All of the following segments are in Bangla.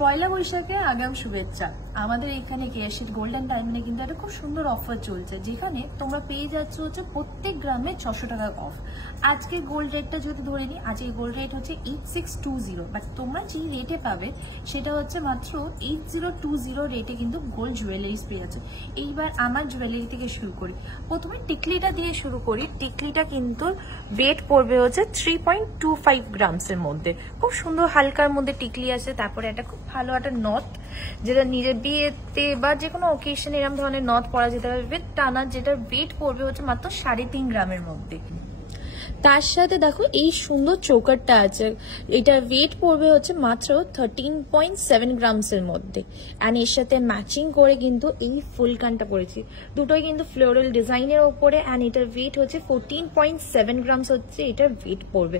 পয়লা বৈশাখে আগাম শুভেচ্ছা। আমাদের এখানে কেএসির গোল্ডেন ডায়মন্ডে কিন্তু একটা খুব সুন্দর অফার চলছে, যেখানে তোমরা পেয়ে যাচ্ছ হচ্ছে প্রত্যেক গ্রামে 600 টাকা অফ। আজকে গোল্ড রেটটা যদি ধরে নিই, আজকে গোল্ড রেট হচ্ছে 8620, বাট তোমরা যে রেটে পাবে সেটা হচ্ছে মাত্র 8020 রেটে কিন্তু গোল্ড জুয়েলারিজ পেয়ে যাচ্ছে। এইবার আমার জুয়েলারি থেকে শুরু করি। প্রথমে টিকলিটা দিয়ে শুরু করি। টিকলিটা কিন্তু ওয়েট পড়বে হচ্ছে 3.25 গ্রামসের মধ্যে। খুব সুন্দর হালকার মধ্যে টিকলি আছে। তারপরে একটা খুব ভালো একটা নথ, যেটা নিজের বিয়েতে বা যে কোনো অকেশনে এরকম ধরনের নথ পরা যেতে পারবে টানা, যেটার ওয়েট পড়বে হচ্ছে মাত্র 3.5 গ্রামের মধ্যে। তার সাথে দেখো এই সুন্দর চৌকারটা আছে, এটার ওয়েট পড়বে হচ্ছে মাত্র 13.7 গ্রামসের মধ্যে। অ্যান্ড এর সাথে ম্যাচিং করে কিন্তু এই ফুল কানটা পরেছি, দুটোই কিন্তু ফ্লোরাল ডিজাইনের ওপরে। অ্যান্ড এটার ওয়েট হচ্ছে 14.7 গ্রামস হচ্ছে এটার ওয়েট পড়বে।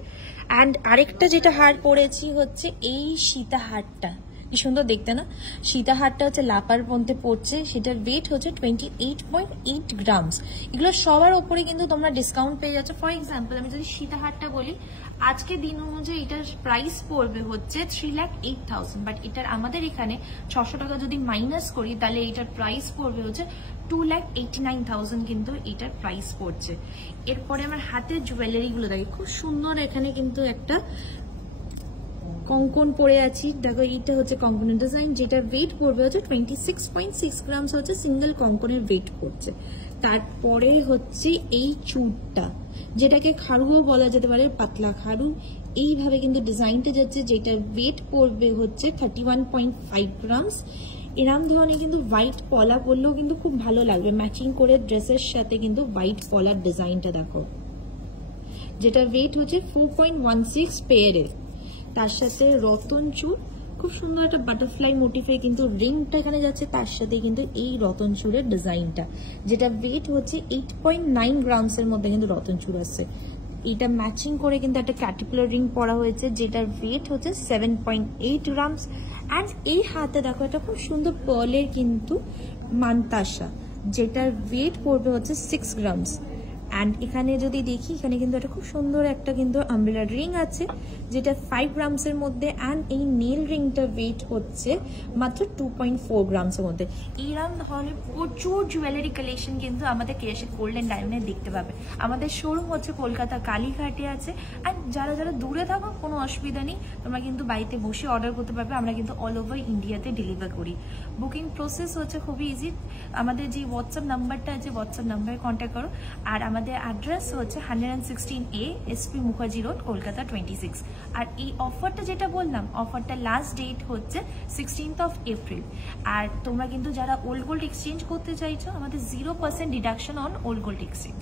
অ্যান্ড আরেকটা যেটা হার পরেছি হচ্ছে এই সীতা হারটা, কি সুন্দর দেখতে না? সীতা হারটা হচ্ছে লাপার মধ্যে পড়ছে, সেটার ওয়েট হচ্ছে 28.8 গ্রামস। এগুলো সবার ওপরে কিন্তু তোমরা ডিসকাউন্ট পেয়ে যাচ্ছ। ফর এক্সাম্পল আমি যদি সীতা হারটা বলি, আজকে দিন অনুযায়ী এটার প্রাইস পড়বে হচ্ছে 3,08,000, বাট এটার আমাদের এখানে 600 টাকা যদি মাইনাস করি তাহলে এটার প্রাইস পড়বে হচ্ছে 2,89,000 কিন্তু এটার প্রাইস পড়ছে। এরপরে আমার হাতের জুয়েলারি গুলো দেখি, খুব সুন্দর। এখানে কিন্তু একটা কঙ্কন পরে আছি, দেখো এটা হচ্ছে কঙ্কনের ডিজাইন, যেটা ওয়েট পড়বে হচ্ছে 26.6 গ্রামস হচ্ছে সিঙ্গেল কঙ্কনের ওয়েট পড়ছে। তারপরেই হচ্ছে এই চুড়টা, যেটাকে খাড়ুও বলা যেতে পারে, পাতলা খাড়ু। এইভাবে কিন্তু ডিজাইনটা যাচ্ছে, যেটা ওয়েট পড়বে হচ্ছে 31.5 গ্রামস। এরম ধরনের কিন্তু হোয়াইট পলা পরলেও কিন্তু খুব ভালো লাগবে, ম্যাচিং করে ড্রেসের সাথে কিন্তু হোয়াইট পলার ডিজাইনটা দেখো, যেটা ওয়েট হচ্ছে 4.16 পেয়ারের। তার সাথে রতন চূড়, খুব সুন্দর একটা বাটারফ্লাই মোটিফে কিন্তু রিংটা এখানে যাচ্ছে, তার সাথে কিন্তু এই রতন চূড়ের ডিজাইনটা, যেটা ওয়েট হচ্ছে 8.9 গ্রামসের মধ্যে কিন্তু রতন চূড় আসছে। এটা ম্যাচিং করে কিন্তু একটা ক্যাটারপিলার রিং পরা হয়েছে, যেটার ওয়েট হচ্ছে 7.8 গ্রামস। অ্যান্ড এই হাতে দেখো একটা খুব সুন্দর পার্লের কিন্তু মান্তাসা, যেটার ওয়েট পড়বে হচ্ছে 6 গ্রামস। অ্যান্ড এখানে যদি দেখি, এখানে কিন্তু একটা খুব সুন্দর একটা কিন্তু আমব্রেলা রিং আছে, যেটা 5 গ্রামসের মধ্যে। অ্যান্ড এই নেল রিংটা ওয়েট হচ্ছে মাত্র 2.4 গ্রামসের মধ্যে। এইরকম ধরনের প্রচুর জুয়েলারি কালেকশন কিন্তু আমাদের কেএসি গোল্ডেন ডায়মন্ডে দেখতে পাবে। আমাদের শোরুম হচ্ছে কলকাতা কালীঘাটে আছে। অ্যান্ড যারা যারা দূরে থাকো কোনো অসুবিধা নেই, তোমরা কিন্তু বাড়িতে বসে অর্ডার করতে পারবে। আমরা কিন্তু অল ওভার ইন্ডিয়াতে ডেলিভার করি। বুকিং প্রসেস হচ্ছে খুবই ইজি। আমাদের যে হোয়াটসঅ্যাপ নাম্বারটা আছে, হোয়াটসঅ্যাপ নাম্বারে কন্ট্যাক্ট করো। আর আমাদের অ্যাড্রেস হচ্ছে 116A SP Mukherjee road, Kolkata 26। আর এই অফারটা যেটা বললাম, অফারটা লাস্ট ডেট হচ্ছে 16th এপ্রিল। আর তোমরা কিন্তু যারা ওল্ড গোল্ড এক্সচেঞ্জ করতে চাইছো, আমাদের 0% deduction on old gold exchange.